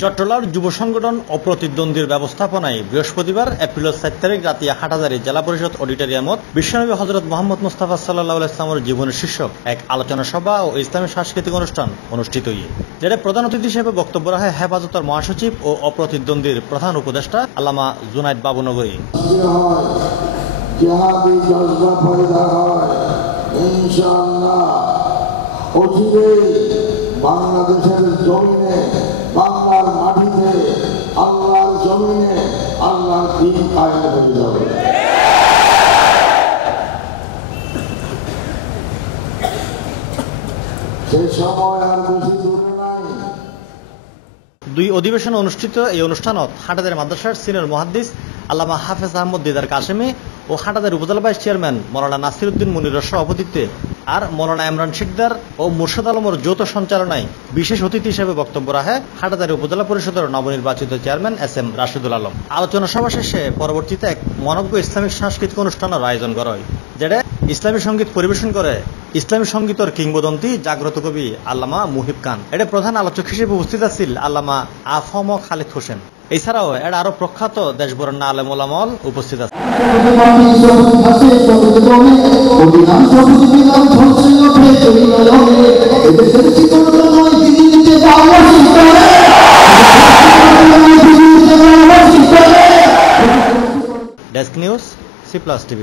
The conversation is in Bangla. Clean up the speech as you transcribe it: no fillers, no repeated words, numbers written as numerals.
চট্টলার যুব সংগঠন অপ্রতিদ্বন্দ্বীর ব্যবস্থাপনায় বৃহস্পতিবার এপ্রিল 7 তারিখ রাতে হাটহাজারী জেলা পরিষদ অডিটোরিয়ামত বিশ্বনবী হযরত মুহাম্মদ মুস্তাফা সাল্লাল্লাহু আলাইহি ওয়াসাল্লামের জীবনের শীর্ষক এক আলোচনা সভা ও ইসলামী সাংস্কৃতিক অনুষ্ঠান অনুষ্ঠিত হয়ে যেটা প্রধান অতিথি হিসেবে বক্তব্য রাখে হেফাজতের মহাসচিব ও অপ্রতিদ্বন্দ্বীর প্রধান উপদেষ্টা আল্লামা জুনাইদ বাবুনগরী। জিহাদি জজবা পয়দা হয় ইনশাআল্লাহ অচিরেই বাংলাদেশের জমিনে বাংলার মাটিতে আল্লাহর জমিনে আল্লাহর দ্বীন কায়েম হয়ে যাবে। সে সময় আর বেশি দূরে নাই। দুই অধিবেশন অনুষ্ঠিত এই অনুষ্ঠানত হাটহাজারী মাদ্রাসার সিনিয়র মুহাদ্দিস আল্লামা হাফেজ আহমদ দিদার কাশেমি ও হাটহাজারী উপজেলা ভাইস চেয়ারম্যান মৌলানা নাসিরউদ্দিন মুনিরের সভাপতিত্বে আর মৌলানা ইমরান শিকদার ও মুর্শিদ আলমের যৌথ সঞ্চালনায় বিশেষ অতিথি হিসেবে বক্তব্য রাখে হাটহাজারী উপজেলা পরিষদের নবনির্বাচিত চেয়ারম্যান এস.এম. রাশিদুল আলম। আলোচনা সভা শেষে পরবর্তীতে এক মনোজ্ঞ ইসলামিক সাংস্কৃতিক অনুষ্ঠানের আয়োজন করা হয়, যেটা ইসলামী সঙ্গীত পরিবেশন করে ইসলামী সঙ্গীতের কিংবদন্তি জাগ্রত কবি আল্লামা মুহিব খান। এটা প্রধান আলোচক হিসেবে উপস্থিত আছিল আল্লামা আফম খালিদ হোসেন। এছাড়াও এর আরো প্রখ্যাত দেশবরেণ্য আলেম ওলামাল উপস্থিত আছে। Desk news, C+ TV।